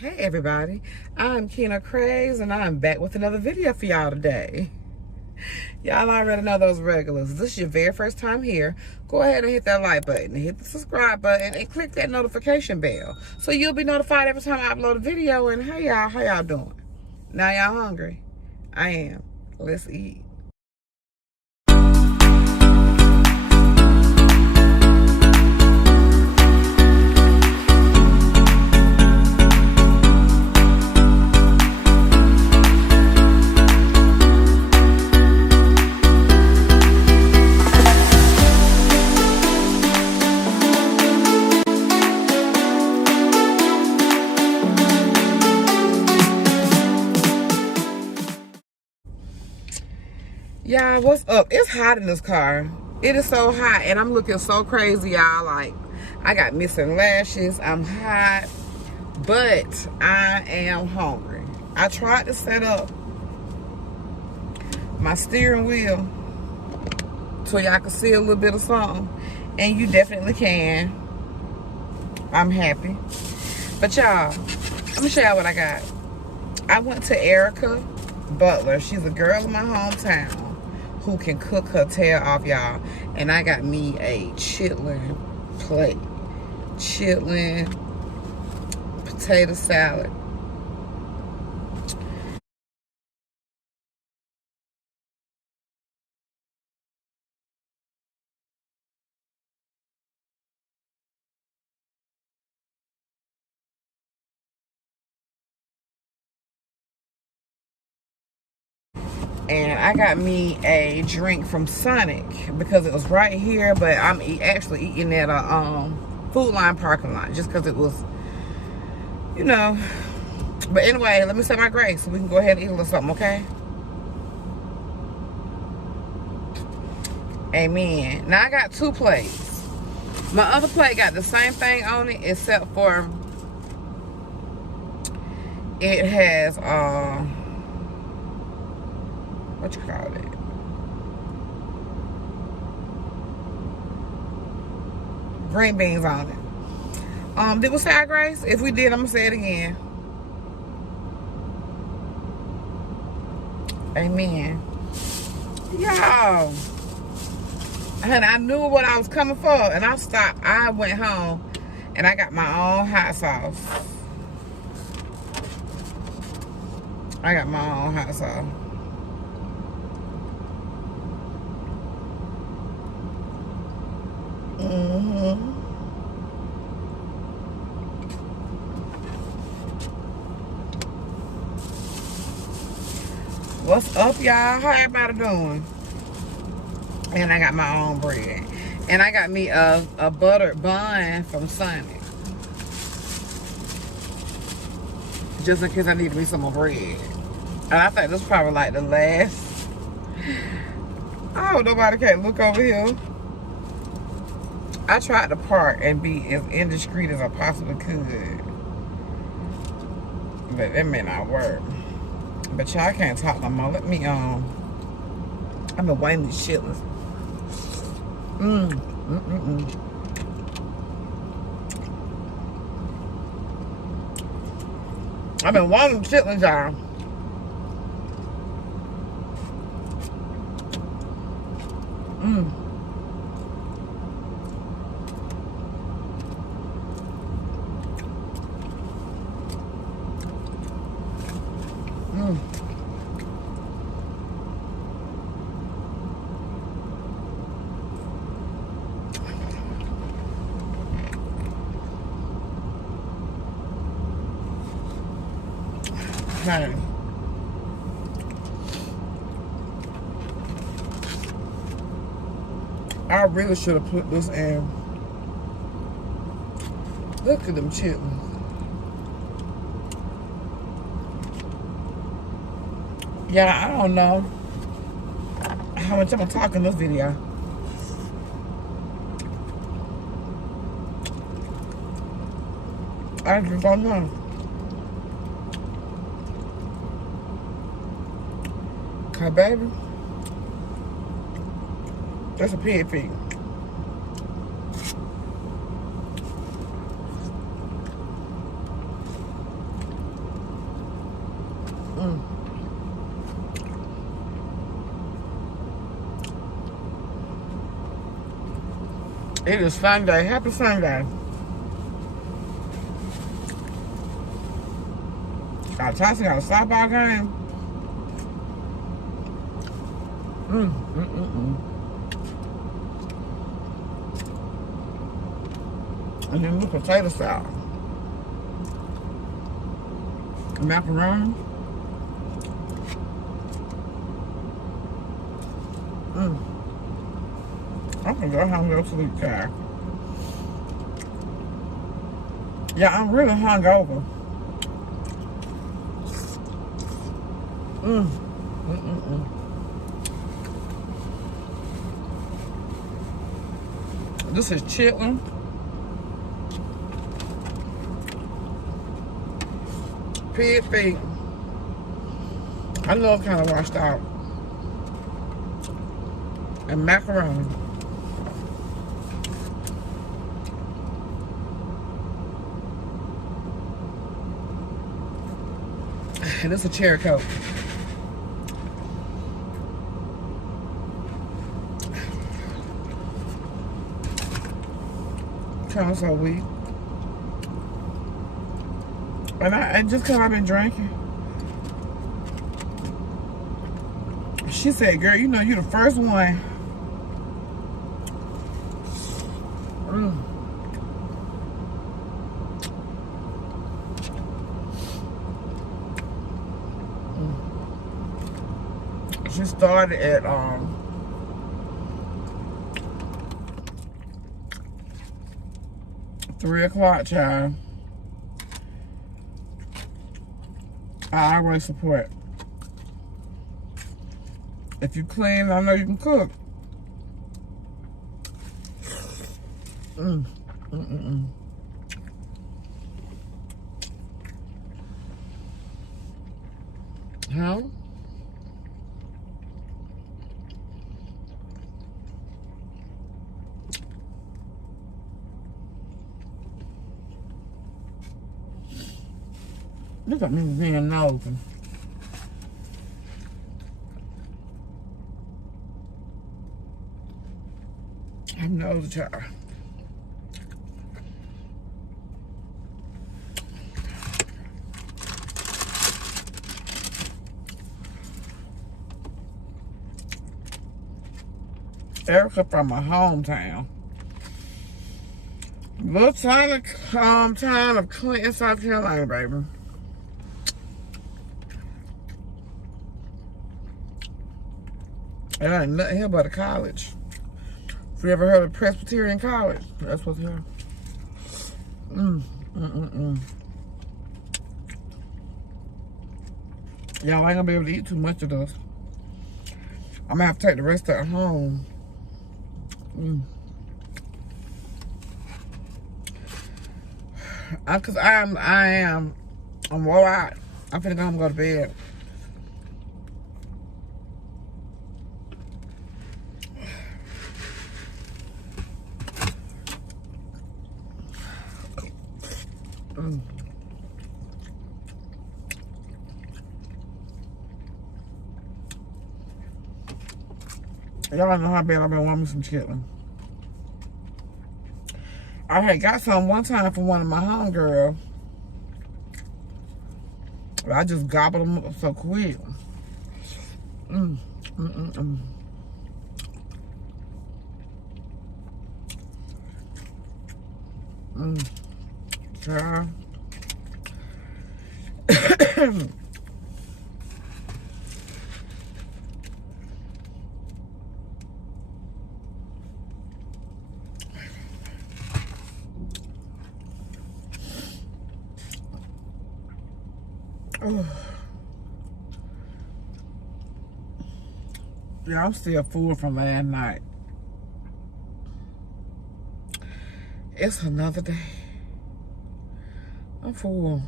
Hey everybody, I'm Kina Kraves and I'm back with another video for y'all today. Y'all already know those regulars. If this is your very first time here, go ahead and hit that like button, hit the subscribe button, and click that notification bell so you'll be notified every time I upload a video. And hey y'all, how y'all doing? Now y'all hungry? I am. Let's eat. Y'all, what's up? It's hot in this car. It is so hot, and I'm looking so crazy, y'all. Like, I got missing lashes. I'm hot, but I am hungry. I tried to set up my steering wheel so y'all can see a little bit of something, and you definitely can. I'm happy. But y'all, let me show y'all what I got. I went to Erica Butler. She's a girl in my hometown who can cook her tail off, y'all. And I got me a chitlin plate. Chitlin potato salad. And I got me a drink from Sonic because it was right here, but I'm actually eating at a Food Line parking lot just because it was, you know. But anyway, let me say my grace so we can go ahead and eat a little something, okay? Amen. Now I got two plates. My other plate got the same thing on it except for it has what you call it? Green beans on it. Did we say our grace? If we did, I'm gonna say it again. Amen. Y'all, honey, I knew what I was coming for, and I stopped. I went home, and I got my own hot sauce. I got my own hot sauce. What's up, y'all? How everybody doing? And I got my own bread. And I got me a buttered bun from Sonic. Just in case I need me some more bread. And I think this is probably like the last. Oh, nobody can look over here. I tried to park and be as indiscreet as I possibly could. But it may not work. But y'all can't talk no more. Let me, I've been waiting these chitlins. I've been wanting chitlins, y'all. Okay. I really should have put this in. Look at them chitlins. Yeah, I don't know how much I'm gonna talk in this video. I just don't know. Okay, baby. That's a pig feet. It is Sunday. Happy Sunday. Tyson got a softball game. And then with potato salad. Macaroni. I'm gonna go home and go to sleep, child. Yeah, I'm really hungover. This is chitlin. Pig feet. I know it's kind of washed out. And macaroni. And this is a cherry coke. Kind of so weak. And just because I've been drinking. She said, girl, you know you the first one. She started at 3 o'clock, child. I always support. If you clean, I know you can cook. Huh? Look at me being nosy. I'm nosy, child. Erica from my hometown. Little tiny town of Clinton, South Carolina, baby. It ain't nothing here but a college. If you ever heard of Presbyterian College, that's what's here. Y'all ain't gonna be able to eat too much of this. I'm gonna have to take the rest of it home. Cause I'm wore out. I'm finna go home and go to bed. Y'all know how bad I've been wanting some chitlin. I had got some one time from one of my homegirls. But I just gobbled them up so quick. Child. Yeah, I'm still full from last night. It's another day. I'm full.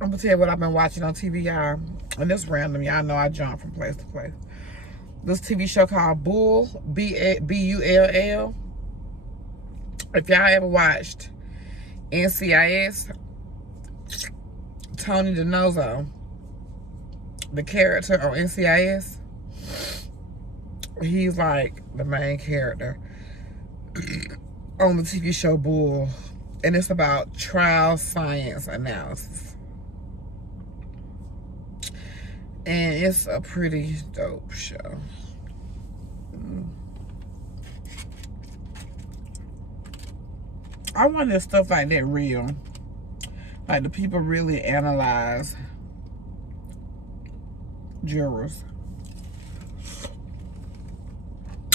I'm gonna tell you what I've been watching on TV, y'all. And this random, y'all know I jump from place to place. This TV show called Bull, B-U-L-L. If y'all ever watched NCIS, Tony DiNozzo, the character on NCIS. He's like the main character on the TV show Bull. And it's about trial science analysis. And it's a pretty dope show. I wonder if stuff like that real. Like, the people really analyze jurors.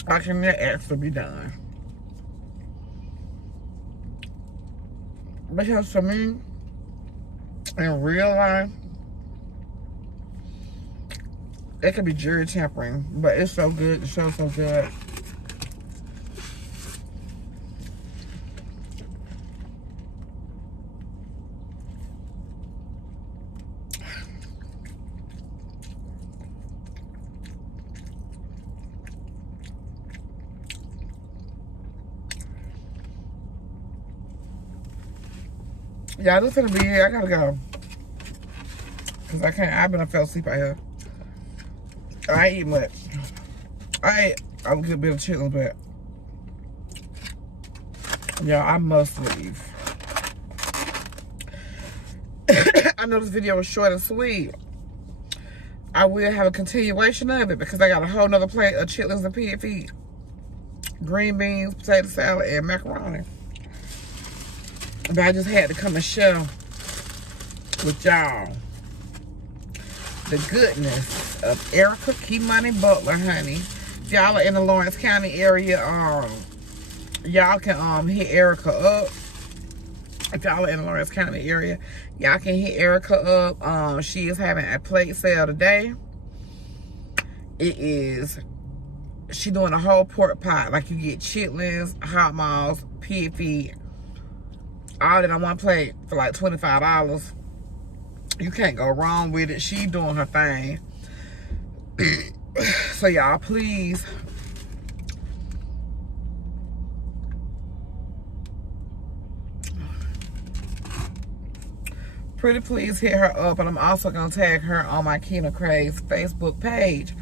How can that actually be done? Because to me, in real life, it could be jury tampering, but it's so good. The show's so good. Yeah, this gonna be it. I gotta go. Cause I can't, I've been fell asleep out here. I ain't eat much. I ate a good bit of chitlins, but yeah, I must leave. I know this video was short and sweet. I will have a continuation of it because I got a whole nother plate of chitlins and pig feet, green beans, potato salad, and macaroni. But I just had to come and share with y'all the goodness of Erica Key Money Butler, honey. If y'all are in the Lawrence County area, y'all can hit Erica up. If y'all are in the Lawrence County area, y'all can hit Erica up. She is having a plate sale today. She doing a whole pork pot. Like, you get chitlins, hot moss, pig feet, all that on one plate for like $25. You can't go wrong with it. She doing her thing. So y'all, please please hit her up. And I'm also gonna tag her on my Kina Kraves Facebook page.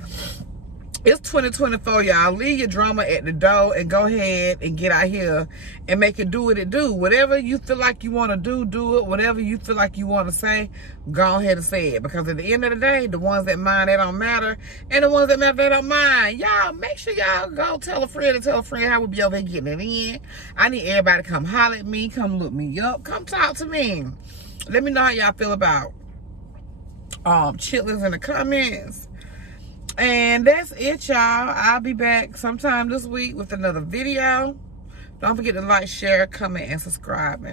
It's 2024, y'all. Leave your drama at the door and go ahead and get out here and make it do what it do. Whatever you feel like you want to do, do it. Whatever you feel like you want to say, go ahead and say it. Because at the end of the day, the ones that mind, they don't matter. And the ones that matter, they don't mind. Y'all, make sure y'all go tell a friend and tell a friend how we be over here getting it in. I need everybody to come holler at me, come look me up, come talk to me. Let me know how y'all feel about chitlins in the comments. And that's it, y'all. I'll be back sometime this week with another video. Don't forget to like, share, comment, and subscribe.